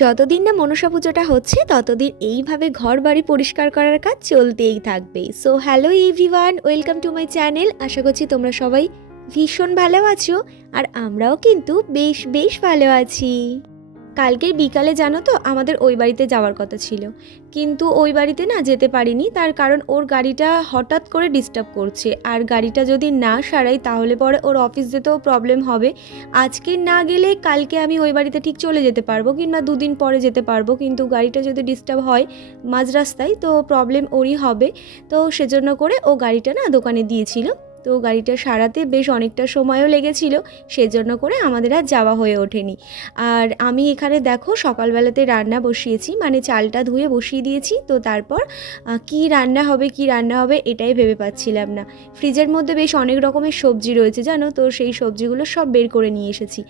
যতদিন না মনসা পুজোটা হচ্ছে, ততদিন এইভাবে ঘর বাড়ি পরিষ্কার করার কাজ চলতেই থাকবে। So hello everyone welcome to my channel আশা করছি তোমরা সবাই ভীষণ ভালো আছো, আর আমরাও কিন্তু বেশ বেশ ভালো আছি। কালকের বিকালে জানো তো, আমাদের ওই বাড়িতে যাওয়ার কথা ছিল। কিন্তু ওই বাড়িতে না যেতে পারিনি, তার কারণ ওর গাড়িটা হঠাৎ করে ডিস্টার্ব করছে। আর গাড়িটা যদি না সারাই, তাহলে পরে ওর অফিস যেতেও প্রবলেম হবে। আজকে না গেলে কালকে আমি ওই বাড়িতে ঠিক চলে যেতে পারব, কিংবা দুদিন পরে যেতে পারব। কিন্তু গাড়িটা যদি ডিস্টার্ব হয় মাঝ রাস্তায়, তো প্রবলেম ওরই হবে। তো সেজন্য করে ও গাড়িটা না দোকানে দিয়েছিল। তো গাড়িটা সারাতে বেশ অনেকটা সময়ও লেগেছিল, সেজন্য করে আমাদের আর যাওয়া হয়ে ওঠেনি। আর আমি এখানে দেখো সকালবেলাতে রান্না বসিয়েছি মানে চালটা ধুয়ে বসিয়ে দিয়েছি, তো তারপর কি রান্না হবে, কি রান্না হবে এটাই ভেবে পাচ্ছিলাম না। ফ্রিজের মধ্যে বেশ অনেক রকমের সবজি রয়েছে, জানো? তো সেই সবজিগুলো সব বের করে নিয়ে এসেছি।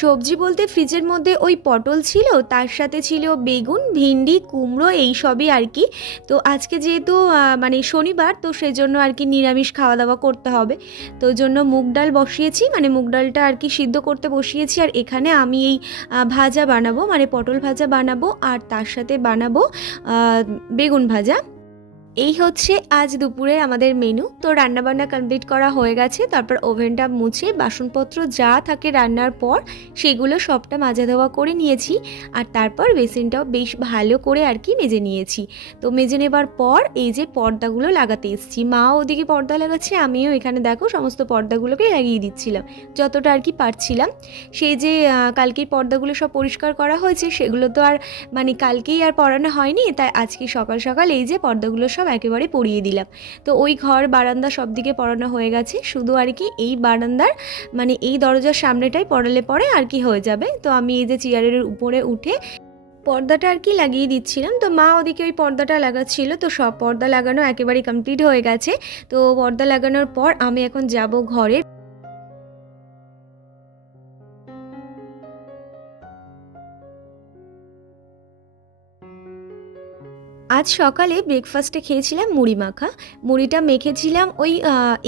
সবজি বলতে ফ্রিজের মধ্যে ওই পটল ছিল, তার সাথে ছিল বেগুন, ভিন্ডি, কুমড়ো, এই সবই আর কি। তো আজকে যেহেতু মানে শনিবার, তো সেজন্য আর কি নিরামিষ খাওয়া দাওয়া করতে হবে। তো জন্য মুগ ডাল বসিয়েছি মানে মুগ ডালটা আর কি সিদ্ধ করতে বসিয়েছি, আর এখানে আমি এই ভাজা বানাবো মানে পটল ভাজা বানাবো, আর তার সাথে বানাবো বেগুন ভাজা। এই হচ্ছে আজ দুপুরের আমাদের মেনু। তো রান্নাবান্না কমপ্লিট করা হয়ে গেছে, তারপর ওভেনটা মুছে বাসনপত্র যা থাকে রান্নার পর, সেগুলো সবটা মাজা ধোয়া করে নিয়েছি। আর তারপর বেসিনটাও বেশ ভালো করে আর কি মেজে নিয়েছি। তো মেজে নেবার পর এই যে পর্দাগুলো লাগাতে এসেছি। মা ওদিকে পর্দা লাগাচ্ছে, আমিও এখানে দেখো সমস্ত পর্দাগুলোকে লাগিয়ে দিচ্ছিলাম, যতটা আর কি পারছিলাম। সেই যে কালকের পর্দাগুলো সব পরিষ্কার করা হয়েছে, সেগুলো তো আর মানে কালকেই আর পরানো হয়নি, তাই আজকে সকাল সকাল এই যে পর্দাগুলো সব একেবারে পরিয়ে দিলাম। তো ওই ঘর, বারান্দা সব দিকে পরানো হয়ে গেছে। শুধু আর কি এই বারান্দার মানে এই দরজার সামনেটাই পড়ালে পরে আর কি হয়ে যাবে। তো আমি এই যে চেয়ারের উপরে উঠে পর্দাটা আর কি লাগিয়ে দিচ্ছিলাম। তো মা ওদিকে ওই পর্দাটা লাগাচ্ছিল। তো সব পর্দা লাগানো একেবারে কমপ্লিট হয়ে গেছে। তো পর্দা লাগানোর পর আমি এখন যাব ঘরে আজ সকালে ব্রেকফাস্টে খেয়েছিলাম মুড়ি মাখা। মুড়িটা মেখেছিলাম ওই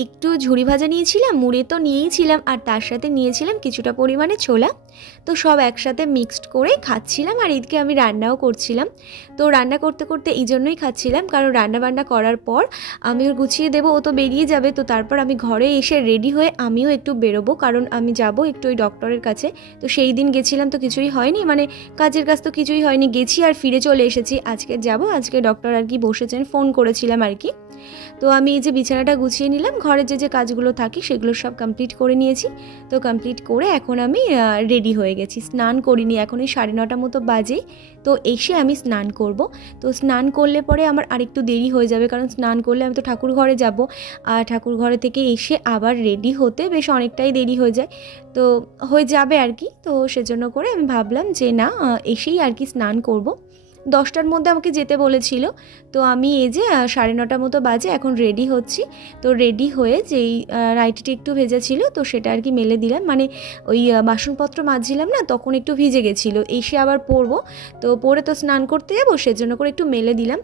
একটু ঝুড়ি ভাজা নিয়েছিলাম, মুড়ি তো নিয়েইছিলাম আর তার সাথে নিয়েছিলাম কিছুটা পরিমাণে ছোলা। তো সব একসাথে মিক্সড করে খাচ্ছিলাম আর ঈদকে আমি রান্নাও করছিলাম। তো রান্না করতে করতে এই জন্যই খাচ্ছিলাম, কারণ রান্না বান্না করার পর আমি ওর গুছিয়ে দেবো, ও তো বেরিয়ে যাবে, তো তারপর আমি ঘরে এসে রেডি হয়ে আমিও একটু বেরোবো, কারণ আমি যাব একটু ওই ডক্টরের কাছে। তো সেই দিন গেছিলাম তো কিছুই হয়নি মানে কাজের কাজ তো কিছুই হয়নি, গেছি আর ফিরে চলে এসেছি, আজকে যাব, আজকে ডক্টর আর কি বসেছেন ফোন করেছিলাম আর কি। তো আমি এই যে বিছানাটা গুছিয়ে নিলাম ঘরের যে যে কাজগুলো থাকে সেগুলো সব কমপ্লিট করে নিয়েছি। তো কমপ্লিট করে এখন আমি রেডি হয়ে গেছি। স্নান করিনি, এখন এই সাড়ে নটা মতো বাজে। তো এসে আমি স্নান করব। তো স্নান করলে পরে আমার আরেকটু দেরি হয়ে যাবে, কারণ স্নান করলে আমি তো ঠাকুর ঘরে যাব। আর ঠাকুর ঘরে থেকে এসে আবার রেডি হতে বেশ অনেকটাই দেরি হয়ে যায়। তো হয়ে যাবে আর কি। তো সেজন্য করে আমি ভাবলাম যে না এসেই আর কি স্নান করব। দশটার মধ্যে আমাকে যেতে বলেছিল। তো আমি এই যে সাড়ে নটার মতো বাজে এখন রেডি হচ্ছি। তো রেডি হয়ে যেই রাইটিটি একটু ভেজা ছিল, তো সেটা আর কি মেলে দিলাম। মানে ওই বাসনপত্র মাজছিলাম না, তখন একটু ভিজে গেছিল। এসে আবার পরবো। তো পরে তো স্নান করতে যাব, সেজন্য করে একটু মেলে দিলাম।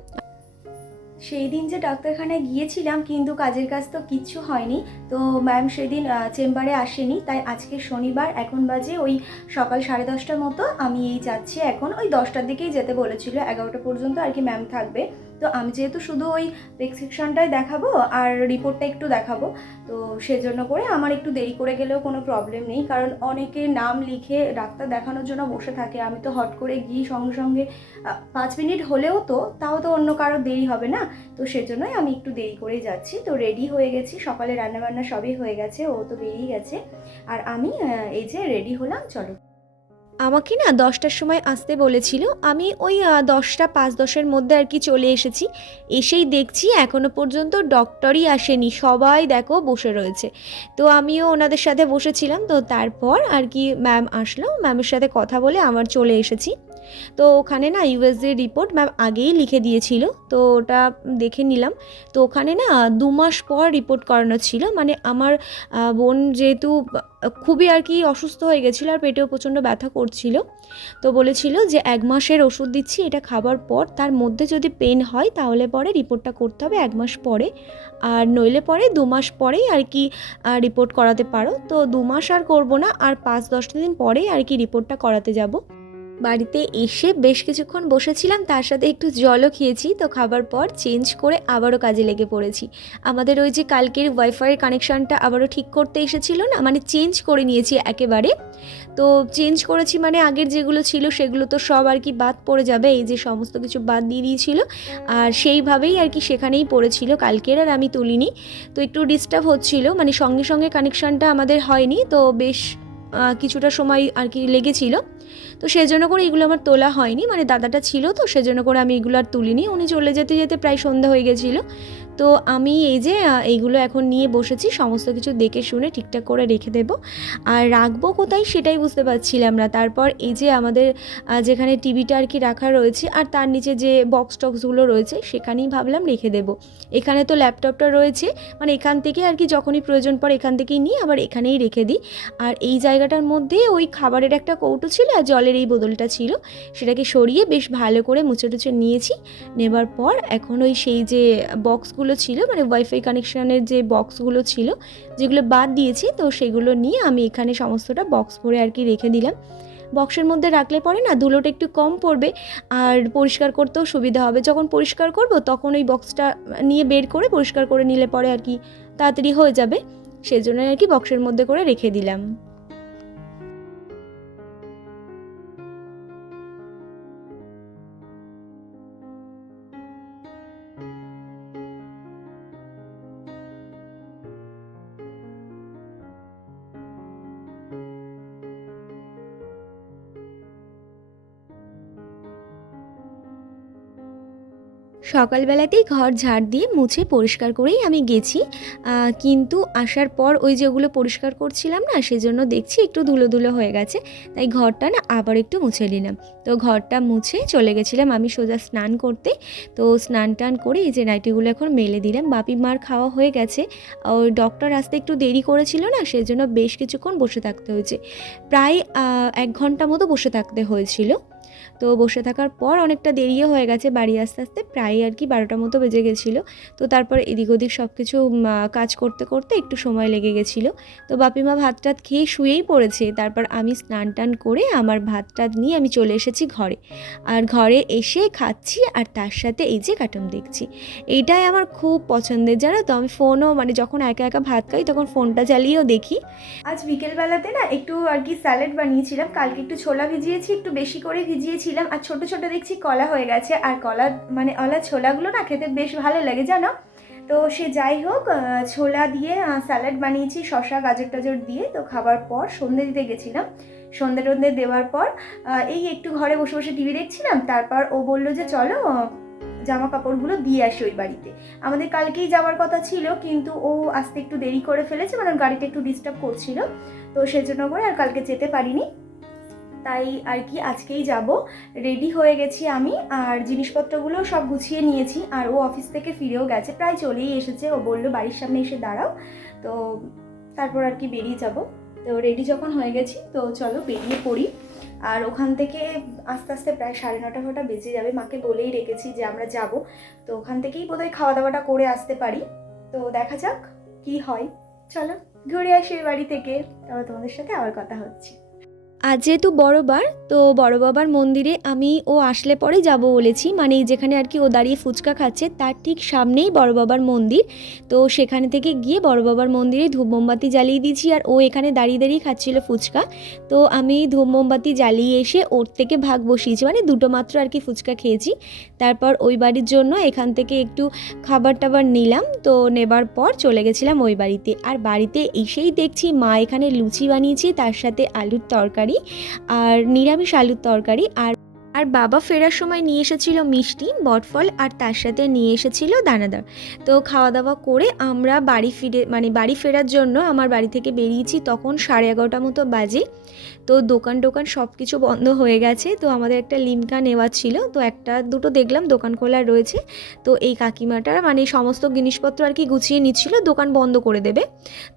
সেই দিন যে ডাক্তারখানায় গিয়েছিলাম, কিন্তু কাজের কাজ তো কিচ্ছু হয়নি। তো ম্যাম সেদিন চেম্বারে আসেনি, তাই আজকে শনিবার, এখন বাজে ওই সকাল সাড়ে দশটার মতো, আমি এই যাচ্ছি এখন, ওই দশটার দিকেই যেতে বলেছিল, এগারোটা পর্যন্ত আর কি ম্যাম থাকবে। তো আমি যেহেতু শুধু ওই প্রেসক্রিপশনটাই দেখাবো, আর রিপোর্টটা একটু দেখাবো, তো সেজন্য করে আমার একটু দেরি করে গেলেও কোনো প্রবলেম নেই, কারণ অনেকে নাম লিখে ডাক্তার দেখানোর জন্য বসে থাকে, আমি তো হট করে গিয়ে সঙ্গে সঙ্গে পাঁচ মিনিট হলেও তো, তাও তো অন্য কারও দেরি হবে না। তো সেজন্যই আমি একটু দেরি করেই যাচ্ছি। তো রেডি হয়ে গেছি। সকালে রান্নাবান্না সবই হয়ে গেছে। ও তো বেরিয়ে গেছে। আর আমি এই যে রেডি হলাম, চলো। আমাকে না দশটার সময় আসতে বলেছিল। আমি ওই দশটা পাঁচ দশের মধ্যে আর কি চলে এসেছি। এসেই দেখছি এখনও পর্যন্ত ডক্টরই আসেনি। সবাই দেখো বসে রয়েছে। তো আমিও ওনাদের সাথে বসেছিলাম। তো তারপর আর কি ম্যাম আসলো। ম্যামের সাথে কথা বলে আমার চলে এসেছি। তো ওখানে না ইউএসজির রিপোর্ট ম্যাম আগেই লিখে দিয়েছিল, তো ওটা দেখে নিলাম। তো ওখানে না দু মাস পর রিপোর্ট করানো ছিল মানে আমার বোন যেহেতু খুবই আর কি অসুস্থ হয়ে গেছিল আর পেটেও প্রচণ্ড ব্যথা করছিল, তো বলেছিল যে এক মাসের ওষুধ দিচ্ছি, এটা খাবার পর, তার মধ্যে যদি পেন হয় তাহলে পরে রিপোর্টটা করতে হবে এক মাস পরে, আর নইলে পরে দু মাস পরেই আর কি রিপোর্ট করাতে পারো। তো দু মাস আর করব না, আর পাঁচ দশটা দিন পরেই আর কি রিপোর্টটা করাতে যাব। বাড়িতে এসে বেশ কিছুক্ষণ বসেছিলাম, তার সাথে একটু জলও খেয়েছি। তো খাবার পর চেঞ্জ করে আবারও কাজে লেগে পড়েছি। আমাদের ওই যে কালকের ওয়াইফাইয়ের কানেকশানটা আবারও ঠিক করতে এসেছিল না? মানে চেঞ্জ করে নিয়েছি একেবারে। তো চেঞ্জ করেছি মানে আগের যেগুলো ছিল, সেগুলো তো সব আর কি বাদ পড়ে যাবে। এই যে সমস্ত কিছু বাদ দিয়ে দিয়েছিল। আর সেইভাবেই আর কি সেখানেই পড়েছিল কালকের, আর আমি তুলিনি। তো একটু ডিস্টার্ব হচ্ছিল। মানে সঙ্গে সঙ্গে কানেকশানটা আমাদের হয়নি। তো বেশ কিছুটা সময় আর কি লেগেছিল। তো সেই জন্য করে এগুলো আমার তোলা হয়নি। মানে দাদাটা ছিল তো, সেজন্য করে আমি এগুলো আর তুলিনি। উনি চলে যেতে যেতে প্রায় সন্ধ্যা হয়ে গেছিল। তো আমি এই যে এইগুলো এখন নিয়ে বসেছি, সমস্ত কিছু দেখে শুনে ঠিকঠাক করে রেখে দেবো। আর রাখব কোথায় সেটাই বুঝতে পারছিলাম না। তারপর এই যে আমাদের যেখানে টিভিটা আর কি রাখা রয়েছে, আর তার নিচে যে বক্স টক্সগুলো রয়েছে, সেখানেই ভাবলাম রেখে দেবো। এখানে তো ল্যাপটপটা রয়েছে মানে এখান থেকে আর কি যখনই প্রয়োজন পড়ে এখান থেকেই নিই আবার এখানেই রেখে দিই। আর এই জায়গাটার মধ্যে ওই খাবারের একটা কৌটো ছিল, আর জলের এই বোতলটা ছিল, সেটাকে সরিয়ে বেশ ভালো করে মুছে টুছে নিয়েছি। নেবার পর এখন ওই সেই যে বক্সগুলো ছিল মানে ওয়াইফাই কানেকশানের যে বক্সগুলো ছিল, যেগুলো বাদ দিয়েছি, তো সেগুলো নিয়ে আমি এখানে সমস্তটা বক্স ভরে আর কি রেখে দিলাম। বক্সের মধ্যে রাখলে পরে না ধুলোটা একটু কম পড়বে আর পরিষ্কার করতেও সুবিধা হবে। যখন পরিষ্কার করব তখন ওই বক্সটা নিয়ে বের করে পরিষ্কার করে নিলে পরে আর কি তাড়াতাড়ি হয়ে যাবে। সেজন্য আর কি বক্সের মধ্যে করে রেখে দিলাম। সকালবেলাতেই ঘর ঝাড় দিয়ে মুছে পরিষ্কার করেই আমি গেছি। কিন্তু আসার পর ওই যেগুলো পরিষ্কার করছিলাম না, সেজন্য দেখছি একটু ধুলো ধুলো হয়ে গেছে, তাই ঘরটা না আবার একটু মুছে নিলাম। তো ঘরটা মুছে চলে গেছিলাম আমি সোজা স্নান করতে। তো স্নান টান করে এই যে নাইটিগুলো এখন মেলে দিলাম। বাপি মার খাওয়া হয়ে গেছে। ওই ডক্টর আসতে একটু দেরি করেছিল না, সেজন্য বেশ কিছুক্ষণ বসে থাকতে হয়েছে। প্রায় এক ঘণ্টা মতো বসে থাকতে হয়েছিল। তো বসে থাকার পর অনেকটা দেরিও হয়ে গেছে বাড়ি আস্তে আস্তে, প্রায় আর কি বারোটার মতো বেজে গেছিল। তো তারপর এদিক ওদিক সব কিছু কাজ করতে করতে একটু সময় লেগে গেছিল। তো বাপিমা ভাত টাত খেয়ে শুয়েই পড়েছে। তারপর আমি স্নান টান করে আমার ভাত টাত নিয়ে আমি চলে এসেছি ঘরে। আর ঘরে এসে খাচ্ছি আর তার সাথে এই যে কার্টুন দেখছি। এইটাই আমার খুব পছন্দের, জানো তো? আমি ফোনও মানে যখন একা একা ভাত খাই তখন ফোনটা চালিয়েও দেখি। আজ বিকেলবেলাতে না একটু আর কি স্যালাড বানিয়েছিলাম। কালকে একটু ছোলা ভিজিয়েছি, একটু বেশি করে ভিজিয়েছিলাম আর ছোট ছোট দেখছি কলা হয়ে গেছে, আর কলা মানে অলা ছোলাগুলো না খেতে বেশ ভালো লাগে, জানো? তো সে যাই হোক ছোলা দিয়ে স্যালাড বানিয়েছি শশা গাজর টাজর দিয়ে, তো খাবার পর সন্ধে দিতে গেছিলাম। সন্ধে টন্ধে দেওয়ার পর এই একটু ঘরে বসে বসে টিভি দেখছিলাম, তারপর ও বলল যে চলো, জামা কাপড়গুলো দিয়ে আসি ওই বাড়িতে। আমাদের কালকেই যাওয়ার কথা ছিল, কিন্তু ও আসতে একটু দেরি করে ফেলেছে মানে গাড়িটা একটু ডিস্টার্ব করছিল, তো সেজন্য করে আর কালকে যেতে পারিনি। তাই আর কি আজকেই যাব। রেডি হয়ে গেছি আমি, আর জিনিসপত্রগুলো সব গুছিয়ে নিয়েছি, আর ও অফিস থেকে ফিরেও গেছে, প্রায় চলেই এসেছে। ও বলল, বাড়ির সামনে এসে দাঁড়াও। তো তারপর আর কি বেরিয়ে যাব। তো রেডি যখন হয়ে গেছি, তো চলো বেরিয়ে পড়ি। আর ওখান থেকে আস্তে আস্তে প্রায় সাড়ে নটা ফটা বেজে যাবে, মাকে বলেই রেখেছি যে আমরা যাব। তো ওখান থেকেই বোধহয় খাওয়া দাওয়াটা করে আসতে পারি। তো দেখা যাক কি হয়। চলো, ঘুরে আসি বাড়ি থেকে। তারপর তোমাদের সাথে আবার কথা হচ্ছে। আজ যেহেতু বড়বার তো বড় বাবার মন্দিরে আমি ও আসলে পরে যাব বলেছি। মানে যেখানে আর কি ও দাঁড়িয়ে ফুচকা খাচ্ছে, তার ঠিক সামনেই বড় বাবার মন্দির। তো সেখানে থেকে গিয়ে বড় বাবার মন্দিরে ধূপ মোমবাতি জ্বালিয়ে দিয়েছি আর ও এখানে দাঁড়িয়ে দাঁড়িয়ে খাচ্ছিল ফুচকা। তো আমি ধূপ মোমবাতি জ্বালিয়ে এসে ওর থেকে ভাগ বসিয়েছি মানে দুটো মাত্র আর কি ফুচকা খেয়েছি। তারপর ওই বাড়ির জন্য এখান থেকে একটু খাবার টাবার নিলাম, তো নেবার পর চলে গেছিলাম ওই বাড়িতে। আর বাড়িতে এসেই দেখছি মা এখানে লুচি বানিয়েছে, তার সাথে আলুর তরকারি আর নিরামিষ আলুর তরকারি আর আর বাবা ফেরার সময় নিয়ে এসেছিল মিষ্টি, বটফল আর তার সাথে নিয়ে এসেছিল দানাদার। তো খাওয়া দাওয়া করে আমরা বাড়ি ফিরে মানে বাড়ি ফেরার জন্য আমার বাড়ি থেকে বেরিয়েছি তখন সাড়ে এগারোটা মতো বাজে। তো দোকান টোকান সব কিছু বন্ধ হয়ে গেছে। তো আমাদের একটা লিমকা নেওয়া ছিল। তো একটা, দুটো দেখলাম, দোকান খোলা রয়েছে। তো এই কাকিমাটার মানে সমস্ত জিনিসপত্র আর কি গুছিয়ে নিচ্ছিল, দোকান বন্ধ করে দেবে।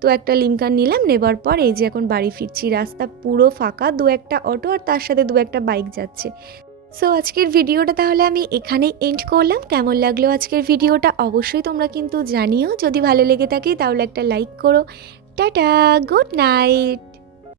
তো একটা লিমকা নিলাম, নেবার পর এই যে এখন বাড়ি ফিরছি। রাস্তা পুরো ফাঁকা, দু একটা অটো আর তার সাথে দু একটা বাইক যাচ্ছে। সো আজকের ভিডিওটা তাহলে আমি এখানেই এন্ড করলাম। কেমন লাগল আজকের ভিডিওটা অবশ্যই তোমরা কিন্তু জানিও। যদি ভালো লেগে থাকে তাহলে একটা লাইক করো। Tata good night